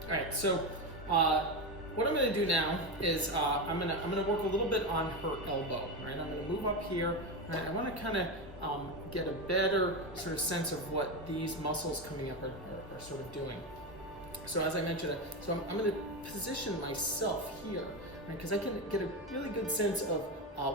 All right, so what I'm going to do now is I'm going to work a little bit on her elbow. Right, I'm going to move up here. Right, I want to kind of get a better sort of sense of what these muscles coming up are sort of doing. So as I mentioned, so I'm going to position myself here, right, because I can get a really good sense of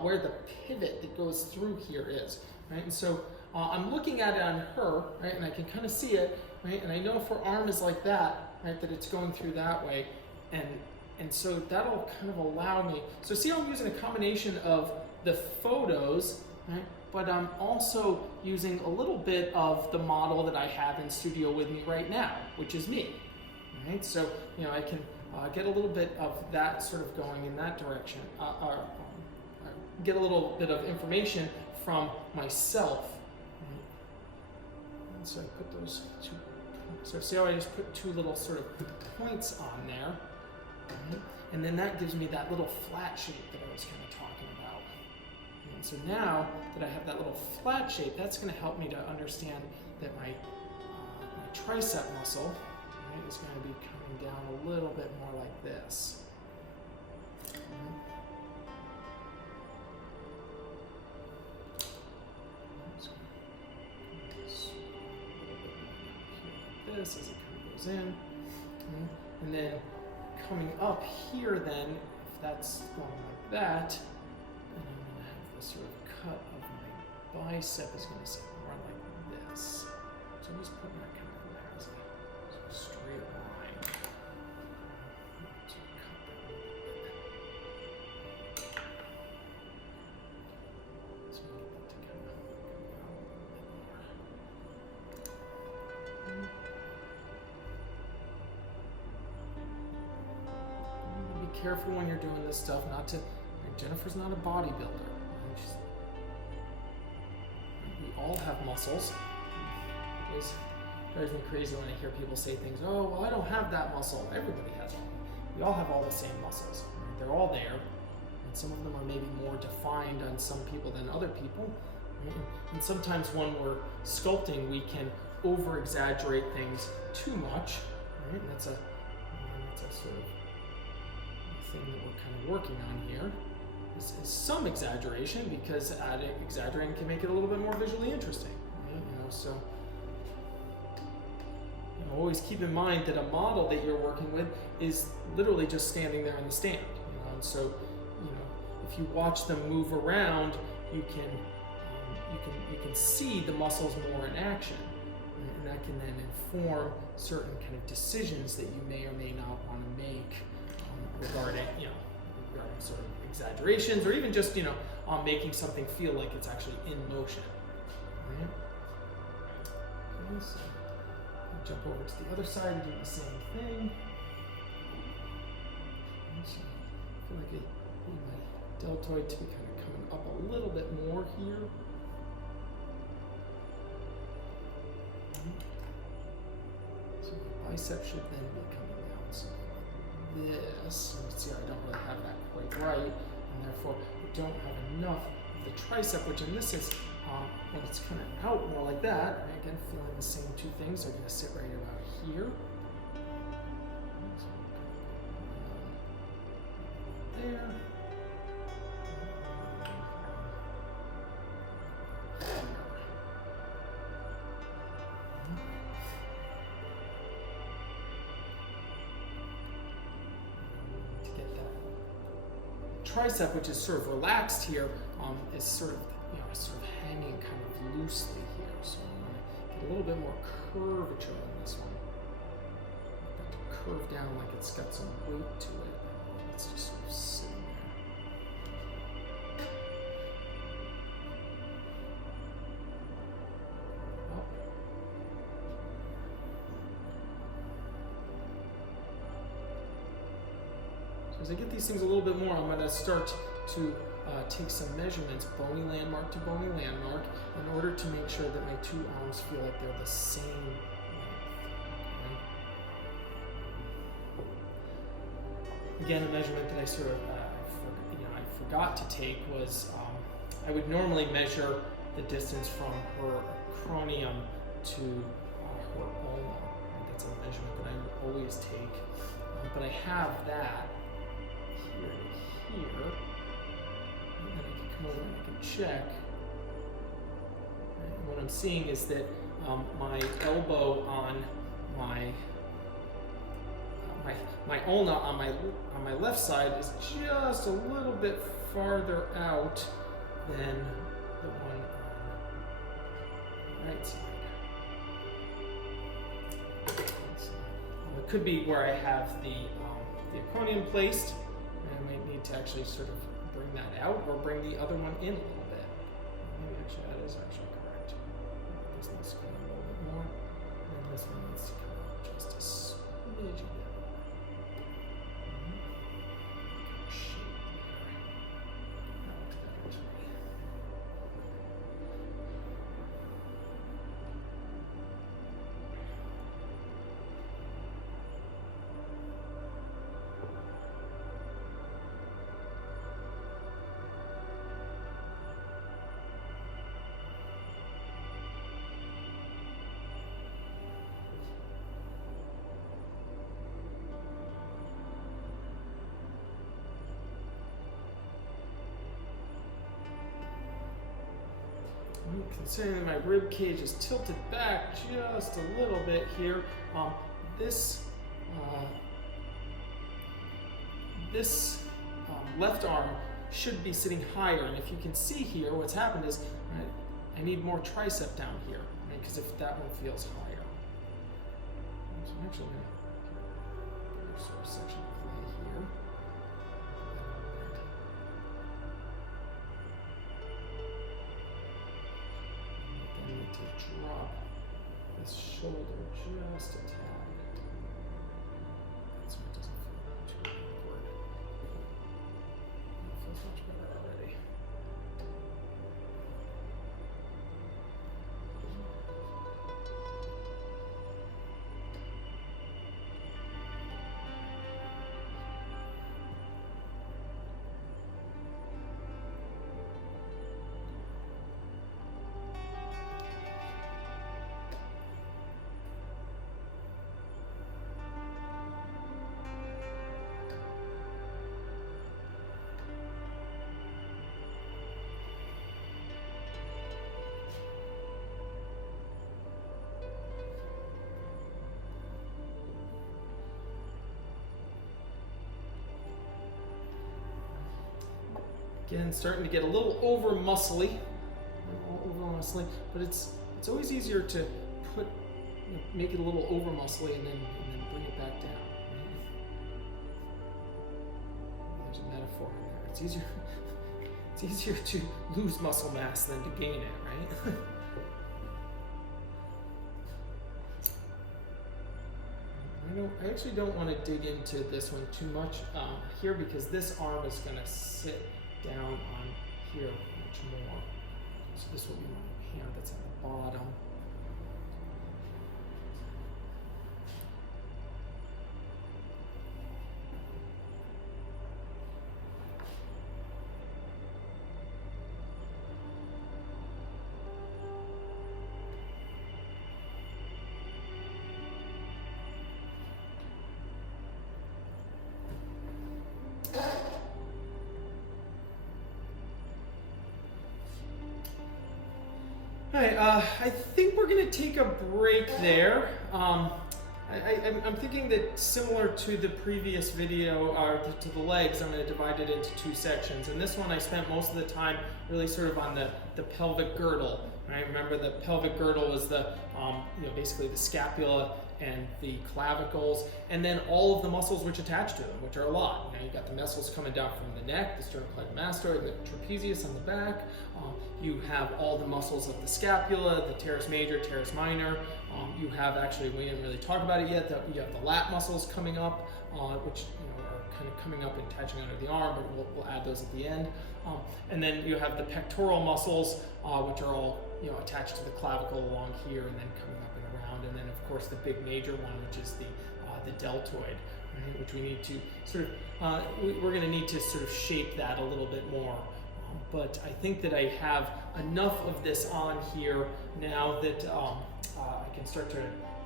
where the pivot that goes through here is. Right, and so I'm looking at it on her, right, and I can kind of see it, right, and I know if her arm is like that, right, that it's going through that way, and so that'll kind of allow me. So see how I'm using a combination of the photos, right, but I'm also using a little bit of the model that I have in studio with me right now, which is me, right? So you know I can get a little bit of that sort of going in that direction, get a little bit of information from myself. And so I put those two. So see how I just put two little sort of points on there, right? And then that gives me that little flat shape that I was kind of talking about. And so now that I have that little flat shape, that's going to help me to understand that my tricep muscle, right, is going to be coming down a little bit more like this. This as it kind of goes in, and then coming up here, then if that's going like that, then I'm going to have this sort of cut of my bicep is going to sit more like this. So I'm just putting that kind of in there as a sort of straight line. So cut that a little bit. So I get that to kind of go down a little bit more. Careful when you're doing this stuff not to. Jennifer's not a bodybuilder. We all have muscles. It drives me crazy when I hear people say things. Oh, well, I don't have that muscle. Everybody has all. We all have all the same muscles. Right? They're all there, and some of them are maybe more defined on some people than other people. Right? And sometimes when we're sculpting, we can over-exaggerate things too much. Right? And that's a sort of thing that we're kind of working on here is some exaggeration, because exaggerating can make it a little bit more visually interesting, right? You know, so always keep in mind that a model that you're working with is literally just standing there in the stand, and so if you watch them move around, you can see the muscles more in action, and that can then inform certain kind of decisions that you may or may not want to make regarding sort of exaggerations, or even just making something feel like it's actually in motion. Right? Okay, so I'll jump over to the other side and do the same thing. Okay, so I feel like I need my deltoid to be kind of coming up a little bit more here. So my bicep should then be coming down. So this, let's see, I don't really have that quite right, and therefore I don't have enough of the tricep, which in this is when it's kind of out more like that. Right? Again, feeling the same two things are going to sit right about here. There. Tricep, which is sort of relaxed here, is sort of hanging kind of loosely here. So I'm going to get a little bit more curvature on this one. Let that to curve down like it's got some weight to it. It's just sort of sitting there. Up. So as I get these things a little bit more, I'm going to start to take some measurements, bony landmark to bony landmark, in order to make sure that my two arms feel like they're the same length. Okay? Again, a measurement that I sort of I forgot to take was I would normally measure the distance from her cranium to her ulna. Right? that's a measurement that I always take. But I have that here to here, and then I can come over and I can check. And what I'm seeing is that my elbow on my ulna on my left side is just a little bit farther out than the one on the right side. It could be where I have the acromion placed, and I might need to actually sort of bring that out or bring the other one in a little bit. Maybe actually that is actually correct. This needs to come out a little bit more, and this one needs to come out just a smidge bit more. Shape there. That looks better to me. Considering that my rib cage is tilted back just a little bit here, this left arm should be sitting higher. And if you can see here, what's happened is I need more tricep down here, because if that one feels higher. So I'm actually going to sort of section of clay here. To drop this shoulder just a tad, so it doesn't feel too awkward. It feels much better already. Again, starting to get a little over muscly, but it's always easier to make it a little over muscly and then bring it back down. Right? There's a metaphor in there. It's easier to lose muscle mass than to gain it, right? I actually don't want to dig into this one too much here, because this arm is going to sit down on here much more. So this will be my hand that's at the bottom. Alright, I think we're going to take a break there. I'm thinking that similar to the previous video, to the legs, I'm going to divide it into two sections. And this one I spent most of the time really sort of on the pelvic girdle. Right? Remember, the pelvic girdle was the, basically the scapula and the clavicles, and then all of the muscles which attach to them, which are a lot. Now you've got the muscles coming down from the neck, the sternocleidomastoid, the trapezius on the back. You have all the muscles of the scapula, the teres major, teres minor. You have, actually, we didn't really talk about it yet, that you have the lat muscles coming up, which are kind of coming up and attaching under the arm, but we'll add those at the end. And then you have the pectoral muscles, which are all attached to the clavicle along here and then coming up and around. And then, of course, the big major one, which is the deltoid, right? Which we need to sort of, we're going to need to sort of shape that a little bit more But I think that I have enough of this on here now that I can start to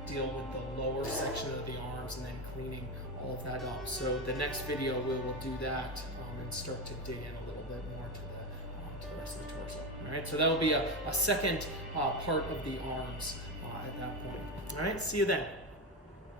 deal with the lower section of the arms and then cleaning all of that up. So the next video we will do that and start to dig in a little bit more to the rest of the torso. All right, so that will be a second part of the arms at that point. All right, see you then.